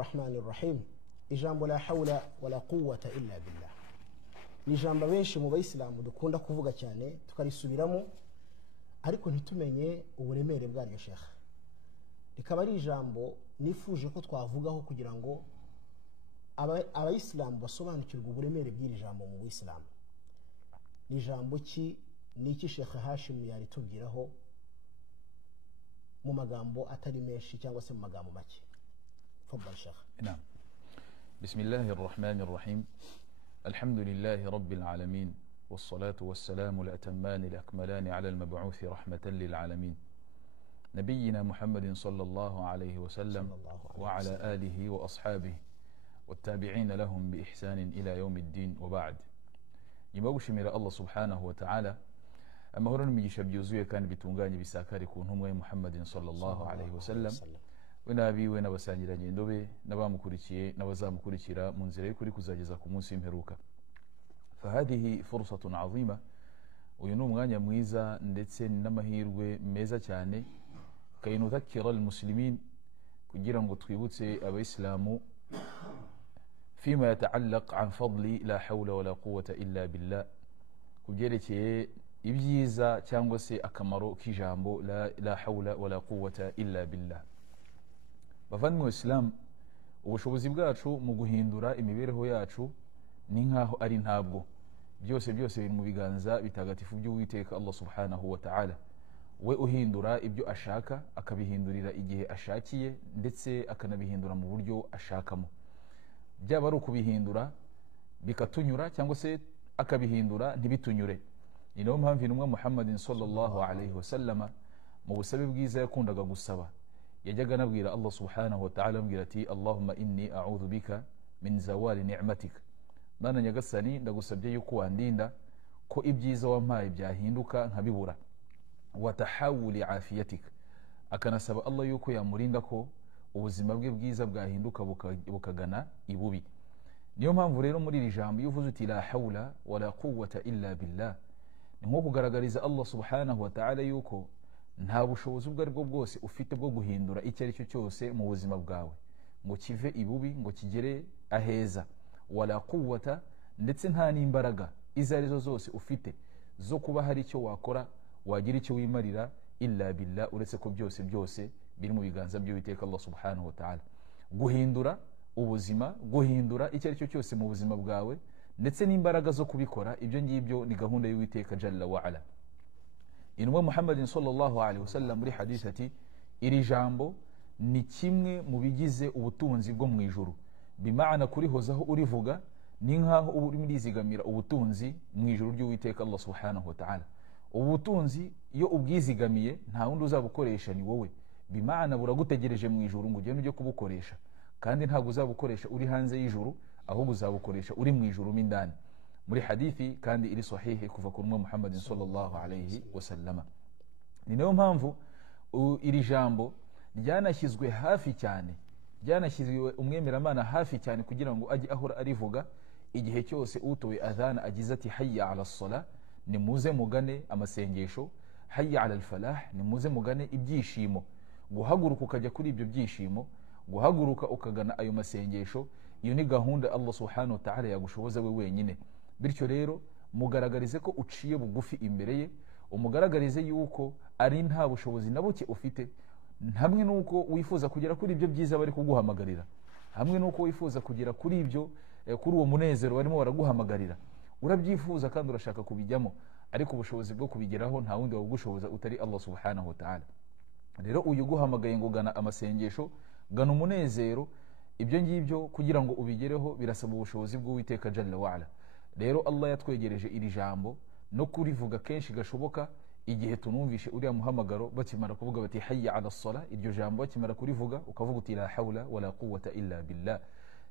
الرحمن الرحيم ijambo la hawla wala quwwata illa billah ni ijambo benshi mu bayisilamu dukunda kuvuga cyane tukarisubiramo ariko ntitumenye uburemere bwaryo Sheikh rikaba ari ijambo nifuje ko twavugaho kugira ngo abayisilamu basobanukirwe uburemere bw'iri jambo mu Islam ni ijambo ki niki Sheikh Hashim yari tubwiraho mu magambo atari menshi cyangwa se mu magambo make تفضل شيخ. نعم. بسم الله الرحمن الرحيم. الحمد لله رب العالمين والصلاة والسلام الأتمان الأكملان على المبعوث رحمة للعالمين نبينا محمد صلى الله عليه وسلم وعلى آله وأصحابه والتابعين لهم بإحسان إلى يوم الدين وبعد. يموش من الله سبحانه وتعالى أما هرون ميجي بيوزوية كان بتونغاني بساكاري كونهم محمد صلى الله عليه وسلم wenabi wena basangira ngendo be nabamukurikiye nabazamukurikira mu nzira y'ukuri kuzageza ku munsi w'imperuka. Fahadihi fursatun azima, uyu ni umwanya mwiza ndetse n'amahirwe meza cyane kayinudhakira almuslimin kugira ngo twibutse abayisilamu fima yataallaq an fadli la hawla wala quwwata illa billah, kubyerekeye ibyiza cyangwa se akamaro k'ijambo la hawla wala quwwata illa billah. Bavandimwe Islam, ubushobozi bwacu mu guhindura imibereho yacu ni nkaho ari ntabwo byose biri mu biganza bitagatifu by'Uwiteka Allah subhanahu wa ta'ala. We uhindura ibyo ashaka akabihindurira igihe ashakiye ndetse akanabihindura mu buryo ashakamo, byaba ari ukubihindura bikatunyura cyangwa se akabihindura ntibitunyure. Ni nayo mpamvu intumwa Muhammadin sallallahu alayhi wa sallama mu busabe bwiza yakundaga gusaba yajyaga nabwira Allah subhanahu wa ta'ala ambwira ati Allahumma inni a'udhu bika min zawali ni'matik, Mana nyagasani ndagusabye yuko wandinda ko ibyiza wampaye byahinduka nkabibura, wa tahawuli afiyatik, akanasaba Allah yuko yamurinda ko ubuzima bwe bwiza bwahinduka bukagana ibubi. Niyo mpamvu rero muri iri jambo yuvuze uti la hawla wala quwwata illa billah, ni nko kugaragariza Allah subhanahu wa ta'ala yuko nta bushobozi ubwo ari bwo bwose ufite bwo guhindura icyo ari cyo cyose mu buzima bwawe ngo kive ibubi ngo kigere aheza, wala quwwata, ndetse nta n'imbaraga izo arizo zose ufite zo kuba hari icyo wakora wagira icyo wimarira illa billah, uretse ko byose biri mu biganza by'Uwiteka Allah subhanahu wa ta'ala. Guhindura ubuzima, guhindura icyo ari cyo cyose mu buzima bwawe ndetse n'imbaraga zo kubikora, ibyo ngibyo ni gahunda y'Uwiteka jalla wa ala. Intumwa Muhammadin sallallahu alaihi wasallam muri hadith ati iri jambo ni kimwe mu bigize ubutunzi bwo mu ijuru, bimaana kurihozaho urivuga ni nkaho uri murizigamira ubutunzi mu ijuru ry'Uwiteka Allah subhanahu wa ta'ala. Ubutunzi iyo ubwizigamiye nta wundi uzabukoresha ni wowe, bimaana buragutegereje mu ijuru ngo ugende ujye kubukoresha, kandi ntabwo uzabukoresha uri hanze y'ijuru ahubwo uzabukoresha uri mu ijuru mindani. Muri hadithi kandi iri sahihi kuva ku Muhammad sallallahu alayhi wa sallama. Ni nayo mpamvu iri jambo ryanashyizwe hafi cyane, ryanashyizwe umwemeramana hafi cyane kugira ngo ajye ahora arivuga igihe cyose utowe adhana agize ati hayya ala as-salah, ni muze mugane amasengesho, hayya ala al-falah, ni muze mugane ibyishimo. Guhaguruka ukajya kuri ibyo byishimo, guhaguruka ukagana ayo masengesho, iyo ni gahunda Allah subhanahu wa ta'ala yagushoboza we wenyine. Bityo rero mugaragarize ko uciye bugufi imbere ye, umugaragarize yuko ari nta bushobozi na buke ufite, hamwe nuko wifuza kugera kuri ibyo byiza bari kuguhamagarira, hamwe nuko wifuza kugera kuri ibyo kuri uwo munezero barimo baraguhamagarira, urabyifuza kandi urashaka kubijyamo, ariko ubushobozi bwo kubigeraho nta wundi wabugushoboza utari Allah subhanahu wa ta'ala. Rero uyu guhamagaye ngo gana amasengesho, gana umunezero, ibyo ngibyo kugira ngo ubigereho birasaba ubushobozi bw'Uwiteka jalla wa ala. Rero Allah yatwegereje iri jambo no kurivuga kenshi gashoboka igihe tunumvishe uriya muhamagaro bakimara kuvuga bati hayya ala as-salah, iryo jambo bakimara kurivuga ukavuga uti la hawla wala quwwata illa billah,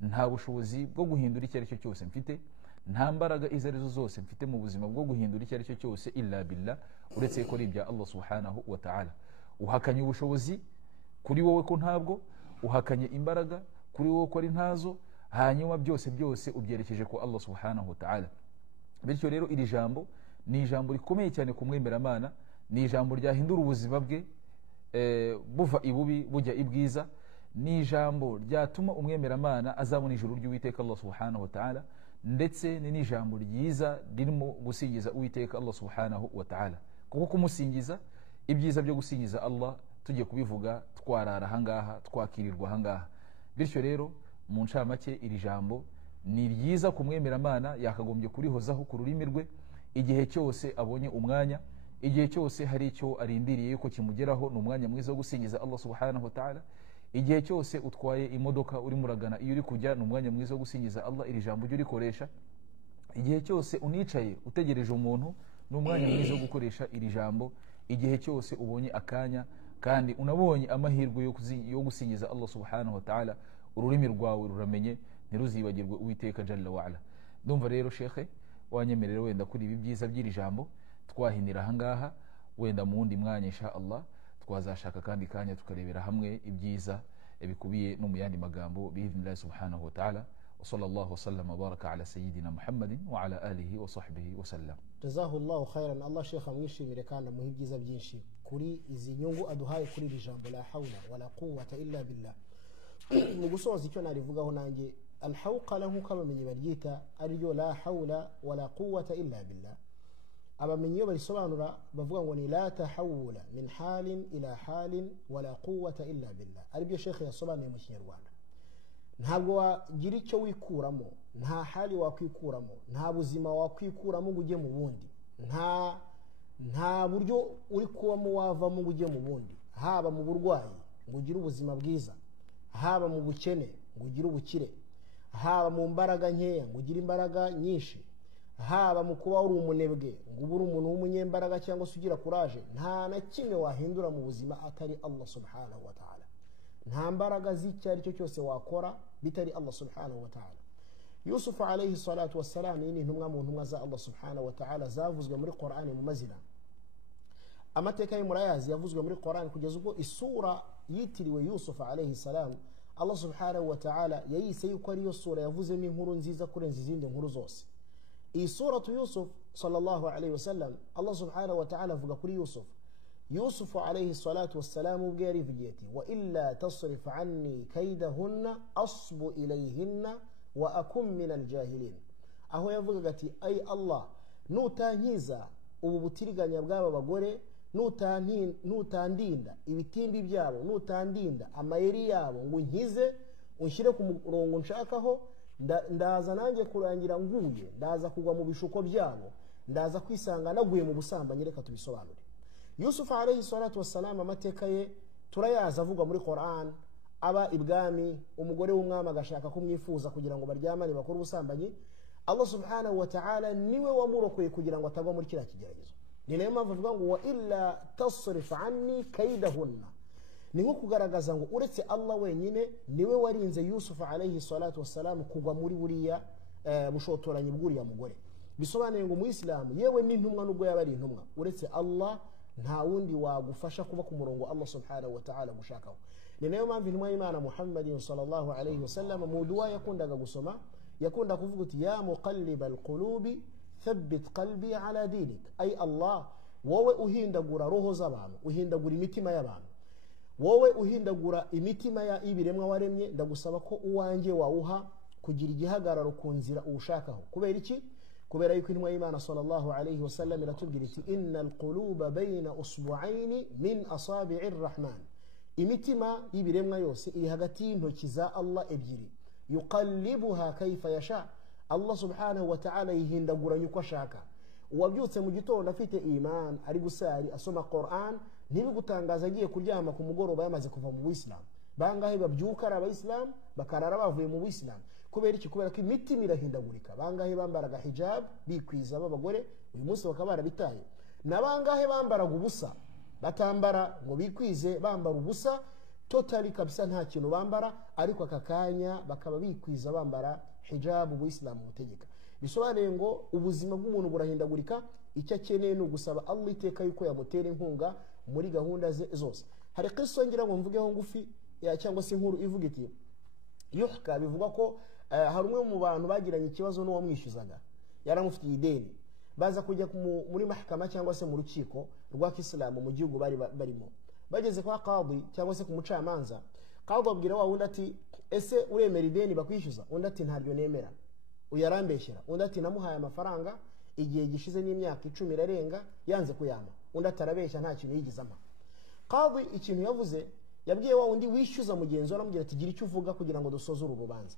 nta bushobozi bwo guhindura icyo ari cyo cyose mfite, nta mbaraga izo arizo zose mfite mu buzima bwo guhindura icyo ari cyo cyose illa billah, uretse ko ari ibya Allah subhanahu wa ta'ala. Uhakanye ubushobozi kuri wowe ko ntabwo, uhakanye imbaraga kuri wowe ko ari ntazo, hanyuma byose ubyerekeje ko Allah subhanahu wa ta'ala. Bityo rero iri jambo ni ijambo rikomeye cyane kumwemeramana, ni ijambo ryahindura ubuzima bwe buva ibubi bujya ibwiza, ni ijambo ryatuma umwemeramana azabona ijuru ry'Uwiteka Allah subhanahu wa ta'ala, ndetse ni n'ijambo ryiza ririmo gusingiza Uwiteka Allah subhanahu wa ta'ala. Kuko kumusingiza, ibyiza byo gusingiza Allah tugiye kubivuga twarara ahangaha, twakirirwa ahangaha. Bityo rero mu ncamake iri jambo ni ryiza ku mwemeramana, yakagombye kurihozaho ku rurimi rwe igihe cyose abonye umwanya, igihe cyose hari icyo arindiriye yuko kimugeraho, ni umwanya mwiza wo gusingiza Allah subhanahu wa ta'ala. Igihe cyose utwaye imodoka uri muragana iyo uri kujya, ni umwanya mwiza wo gusingiza Allah, iri jambo ryo rikoresha. Igihe cyose unicaye utegereje umuntu, ni umwanya mwiza wo gukoresha iri jambo. Igihe cyose ubonye akanya kandi unabonye amahirwe yo gusingiza Allah subhanahu wa ta'ala, ururimi rwawe ruramenye, ntiruzibagirwe Uwiteka jalla wa ala. Ndumva rero shekhe wanyemerera wenda kuri ibi byiza by'iri jambo twahinira ahangaha, wenda mu wundi mwanya insha Allah twazashaka kandi kanya tukarebera hamwe ibyiza bikubiye no mu yandi magambo bi'idhnillah subhanahu wa ta'ala. Wa sallallahu wa sallam wa baraka ala sayyidina Muhammadin wa ala alihi wa sahbihi wa sallam. Jazahullahu khairan. Allah shekha mwishimire kandi muhe ibyiza byinshi kuri izi nyungu aduhaye kuri iri jambo la hawla wala quwwata illa billah. Mu gusoza icyo narivugaho nanjye, alhawqala nk'uko abamenyi baryita ariyo la hawla wala quwwata illa billah. Abamenyi iyo barisobanura bavuga ngo ni la tahawula min halin ila halin wala quwwata illa billah. Aribyo shekhe yasobanuye mu Kinyarwanda. Ntabwo wagira icyo wikuramo, nta hali wakwikuramo, nta buzima wakwikuramo ngo ujye mu bundi, nta buryo uri kubamo wavamo ngo ujye mu bundi, haba mu burwayi ngo ugire ubuzima bwiza, haba mu bukene ngo ugire ubukire, haba mu mbaraga nkeya ngo ugire imbaraga nyinshi, haba mu kuba uri umunebwe ngo ube uri umuntu w'umunyembaraga cyangwa se ugira kuraje. Nta na kimwe wahindura mu buzima atari Allah subhanahu wa ta'ala. Nta mbaraga z'icyo ari cyo cyose wakora bitari Allah subhanahu wa ta'ala. Yusuf alayhi salatu wassalam ni intumwa mu ntumwa za Allah subhanahu wa ta'ala zavuzwe muri Qur'an mu mazina. Amateka y'umurayazi yavuzwe muri Qur'an kugeza ubwo isura yitiriwe Yusuf alayhi salam Allah subhanahu wa ta'ala yayise yuko ariyo sura yavuzemo inkuru nziza kurenza izindi nkuru zose. Iyi suratu Yusuf sallallahu alayhi wasallam, Allah subhanahu wa ta'ala avuga kuri Yusuf alayhi salatu wassalam ubwe yarivugiye ati wa illa tasrif anni kaydahunna asbu ilayhinna wa akum min aljahilin. Aho yavugaga ati ay Allah, nutankiza ubu butiriganya bw'aba bagore, nutandinda ibitimbi byabo, nutandinda amayeri yabo ngo nkize unshyire ku murongo nshakaho, ndaza nanjye kurangira nguye, ndaza kugwa mu bishuko byabo, ndaza kwisanga naguye mu busambanyi. Reka tubisobanure. Yusuf alayhi salatu wassalam amateka ye turayaza avuga muri Qur'an. Aba ibwami, umugore w'umwami agashaka kumwifuza kugira ngo baryamane bakore ubusambanyi. Allah subhanahu wa ta'ala niwe wamurokoye kugira ngo atagwa muri kiriya kigeragezo. Ni nayo mpamvu avuga ngo wa illa tasrif anni kaydahunna. Ni nko kugaragaza ngo uretse Allah wenyine niwe warinze Yusuf alayhi salatu wassalam kugwa muri buriya bushotoranyi bw'uriya mugore. Bisobanuye ngo mu Islam yewe n'intumwa nubwo yaba ari intumwa, uretse Allah nta wundi wagufasha kuba ku murongo Allah subhanahu wa ta'ala gushakaho. Ni nayo mpamvu intumwa y'Imana Muhammadin sallallahu alayhi wasallam mu dua yakundaga gusoma, yakunda kuvuga uti ya muqallibal qulubi thabbit qalbi ala dinik. Ay Allah, wowe uhindagura roho z'abantu, uhindagura imitima y'abantu, wowe uhindagura imitima y'ibiremwa waremye, ndagusaba ko uwanjye wawuha kugira igihagararo ku nzira ushakaho. Kubera iki? Kubera yuko intumwa y'Imana sallallahu alayhi wasallam iratubwira iti innal quluba bayna usbu'aini min asabi'ir rahman. Imitima y'ibiremwa yose iri hagati y'intoki za Allah ebyiri. Yuqallibuha kayfa yasha. Allah subhanahu wa ta'ala yihindaguranya uko ashaka. Uwabyutse mu gitondo afite iman, ari gusari, asoma Qur'an, ntibigutangaza agiye kuryama ku mugoroba yamaze kuva mu Islam. Bangahe babyuka ari abayisilamu bakarara bavuye mu Islam. Kubera iki? Kubera ko imitima irahindagurika. Bangahe bambaraga hijab bikwiza b'abagore, uyu munsi bakaba barabitaye. Nabangahe bambaraga ubusa, batambara ngo bikwize, bambara ubusa totally kabisa, nta kintu bambara, ariko akakanya bakaba bikwiza bambara hijab mu Islam butegeka. Bisobanuye ngo ubuzima bw'umuntu burahindagurika. Icyo akeneye no gusaba Allah iteka yuko yamutera inkunga muri gahunda ze zose. Hari qiso ngira ngo mvugeho ngufi cyangwa se inkuru ivuga iti yuhka, bivuga ko hari umwe mu bantu bagiranye ikibazo n'uwo mwishyuzaga, yaramufitiye ideni, baza kujya muri mahkama cyangwa se mu rukiko rwa Kisilamu mu gihugu bari barimo. Bageze kwa qadi cyangwa se ku mucamanza, Qadhi abwira wa wundi ati ese uremera ideni bakwishyuza? Undi ati ntaryo nemera. Uyarambeshyera. Undi ati namuhaye amafaranga igihe gishize n'imyaka 10 irarenga yanze kuyama. Undi atarabeshya nta kintu yigizama. Qadhi ikintu yavuze yabwiye wa wundi wishyuza mugenzi we aramubwira ati gira icyo uvuga kugira ngo dusoze uru rubanza.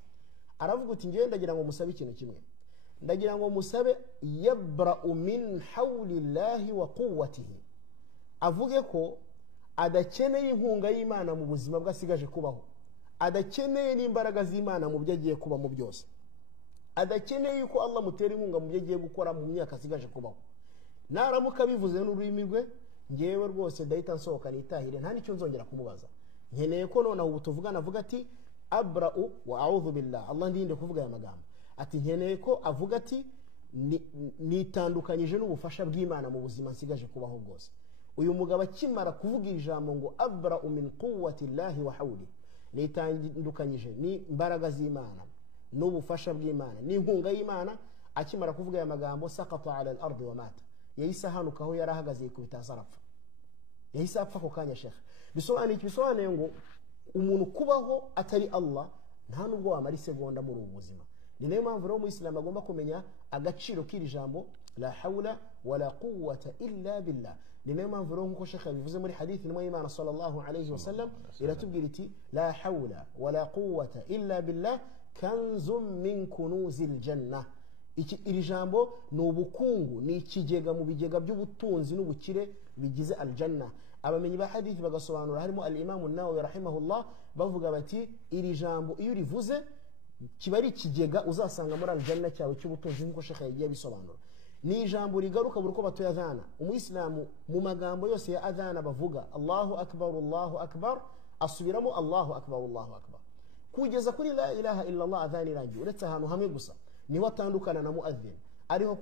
Aravuga uti ngiye ndagira ngo musabe ikintu kimwe. Ndagira ngo musabe yabra'u min hawlillahi wa quwwatihi. Avuge ko adakeneye inkunga y'Imana mu buzima bwasigaje kubaho. Adakeneye n'imbaraga z'Imana mu byo agiye kuba mu byose. Adakeneye yuko Allah mutera inkunga mu byo agiye gukora mu myaka asigaje kubaho. Naramuka bivuze n'ururimi rwe, ngewe rwose ndahita nsohoka nitahire nta nicyo nzongera kumubaza. Nkeneye ko none ubu tuvugana avuga ati abra'u wa a'udhu billah. Allah ndinde kuvuga aya magambo. Ati nkeneye ko avuga ati nitandukanyije n'ubufasha bw'Imana mu buzima nsigaje kubaho bwose. Uyu mugabo akimara kuvuga ijambo ngo abra'u min quwwati llahi wa hawli, nitandukanyije ni imbaraga z'Imana n'ubufasha bw'Imana n'inkunga y'Imana, akimara kuvuga aya magambo saqata ala al-ardi wa mata. Yahise hanuka aho yari ahagaze yikubita sarapfa. Yahise apfa ko kanya Sheikh. Bisobanuye ngo umuntu kubaho atari Allah nta nubwo wamara isegonda muri ubu buzima. Ni nayo mpamvu rero Muislamu agomba kumenya agaciro k'iri jambo la hawla wala quwwata illa billah. Ni nayo mpamvu rero nkuko Sheikh bivuze muri hadithi n'umwe Imana sallallahu alayhi wa sallam iratubwira iti la hawla wala quwwata illa billah kanzun min kunuzil jannah. Iri jambo ni ubukungu, ni ikigega mu bigega by'ubutunzi n'ubukire bigize aljanna. Abamenyi ba hadithi bagasobanura harimo al-Imam an-Nawawi rahimahullah bavuga bati iri jambo iyo rivuze kiba ari ikigega uzasanga muri aljanna cyawe cy'ubutunzi nk'uko Sheikh yagiye bisobanura. Ni ijambo rigaruka buri ko batoya adhana. Umuislamu mu magambo yose ya adhana bavuga Allahu akbar asubiramo Allahu akbar kugeza kuri la ilaha illa Allah adhani rangi uretse ahantu hamwe gusa niho atandukana na muadhin ariho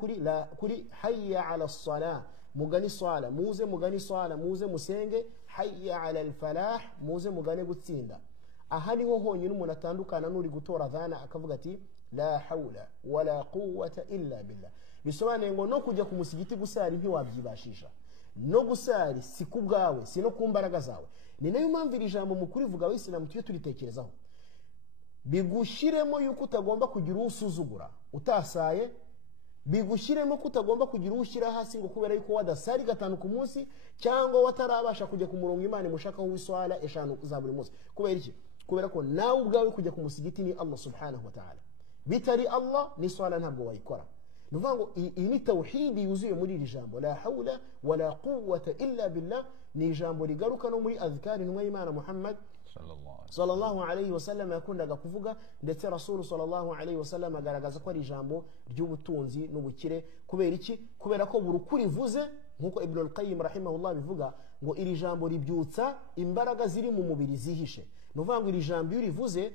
kuri hayya ala as-salah mugani swala muze mugani swala muze musenge hayya ala al-falah muze mugane gutsinda. Aha niho honyine umuntu atandukana n'uri gutora adhana akavuga ati la hawla wala quwwata illa billah. Bisobanuye ngo no kujya ku musigiti gusari ntiwabyibashisha, no gusari si ku bwawe si no ku mbaraga zawe. Ni nayo mpamvu iri jambo mu kurivuga Abayisilamu tujye turitekerezaho, bigushiremo yuko utagomba kugira usuzugura utasaye, bigushiremo ko utagomba kugira ushyira hasi ngo kubera yuko wadasari gatanu ku munsi cyangwa watarabasha kujya ku murongo Imana mushakaho w'iswala eshanu za buri munsi. Kubera iki? Kubera ko nawe ubwawe kujya ku musigiti ni Allah subhanahu wa ta'ala, bitari Allah ni swala ntabwo wayikora. Nuvuga ngo iyi ni tawhidi yuzuye muri iri jambo la hawla wala quwwata illa billah. Ni ijambo rigaruka no muri adhkari n'umwe Imana Muhammad sallallahu alayhi wa sallam yakundaga kuvuga, ndetse Rasul sallallahu alayhi wa sallam agaragaza ko ari ijambo ry'ubutunzi n'ubukire. Kubera iki? Kubera ko buri kurivuze nkuko Ibn al-Qayyim rahimahullah bivuga ngo iri jambo ribyutsa imbaraga ziri mu mubiri zihishe. Nuvuga ngo iri jambo rivuze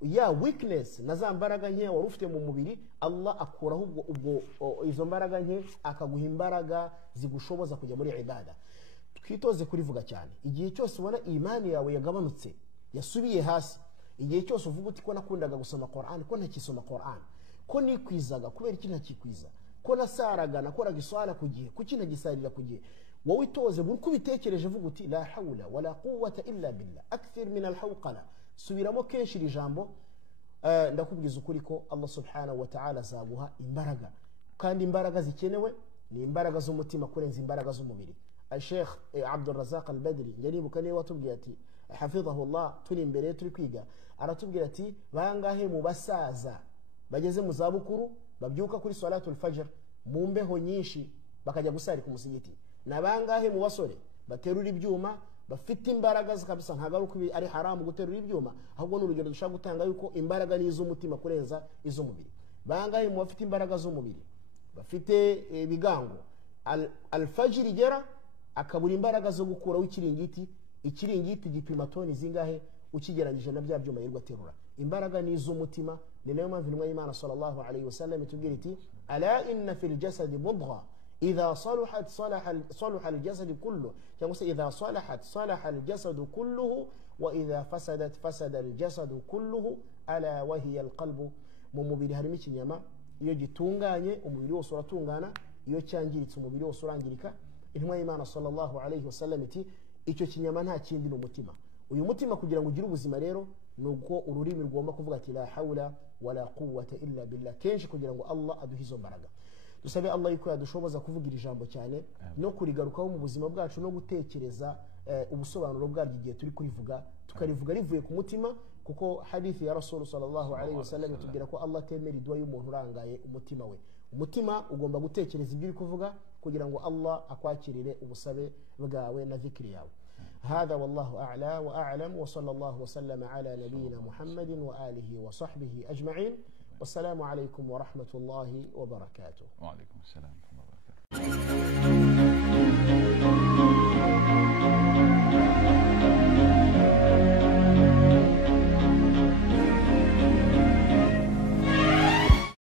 ya weakness na za mbaraga nke wari ufite mu mubiri, Allah akuraho ubwo izo mbaraga nke akaguha imbaraga zigushoboza kujya muri ibada. Twitoze kurivuga cyane. Igihe cyose ubona imani yawe yagabanutse yasubiye hasi, igihe cyose uvuga uti ko nakundaga gusoma Qur'an ko ntakisoma Qur'an, ko nikwizaga kubera iki ntakikwiza, ko nasaraga nakoraga iswala ku gihe kuki ntagisarira ku gihe, wowe itoze buri kubitekereje vuga uti la hawla wala quwwata illa billah akthir min al-hawqala. Subiramo kenshi iri jambo, ndakubwiza ukuri ko Allah subhanahu wa ta'ala azaguha imbaraga, kandi imbaraga zikenewe ni imbaraga z'umutima kurenza imbaraga z'umubiri. Sheikh Abdul Razak al-Badri yaribuka niwe watubwiye ati hafidhahu Allah turi imbere turi kwiga, aratubwira ati bangahe mu basaza bageze mu zabukuru babyuka kuri salatul fajr mu mbeho nyinshi bakajya gusari ku musigiti, na bangahe mu basore baterura ibyuma bafite imbaraga kabisa, ntagaruka ari haramu guterura ibyuma, ahubwo n'urugero dushaka gutanga yuko imbaraga ni iz'umutima kurenza iz'umubiri. Bangahe mu bafite imbaraga z'umubiri bafite ibigango, al-fajr igera akabura imbaraga zo gukuraho ikiringiti gipima toni zingahe ukigeranyije na bya byuma yirwa terura. Imbaraga ni iz'umutima. Ni nayo mpamvu intumwa y'Imana sallallahu alayhi wa sallam itubwira iti ala inna fil jasadi mudgha idha salahat salaha al-jasad kulluhu, cyangwa se idha salaha al-jasad kulluhu wa idha fasadat fasada al-jasad kulluhu ala wa hiya al-qalbu. Mu mubiri harimo ikinyama, iyo gitunganye umubiri wose uratungana, iyo cyangiritse umubiri wose urangirika. Intumwa y'Imana sallallahu alayhi wa sallam iti icyo kinyama nta kindi n'umutima. uyu mutima kugira ngo ugire ubuzima rero nuko ururimi rugomba kuvuga ati la hawla wala quwwata illa billah kenshi kugira ngo Allah aduhe izo mbaraga. Dusabe Allah yuko yadushoboza kuvugira ijambo cyane no kurigarukaho mu buzima bwacu no gutekereza ubusobanuro bwaryo igihe turi kurivuga tukarivuga rivuye ku mutima, kuko hadithi ya Rasul sallallahu alaihi wasallam itubwira ko Allah temera idua y'umuntu urangaye umutima we. Umutima ugomba gutekereza ibyo uri kuvuga kugira ngo Allah akwakirire ubusabe bwawe na dhikri yawe. هذا والله أعلى وأعلم وصلى الله وسلم على نبينا محمد وآله وصحبه أجمعين والسلام عليكم ورحمة الله وبركاته. وعليكم السلام ورحمة الله وبركاته.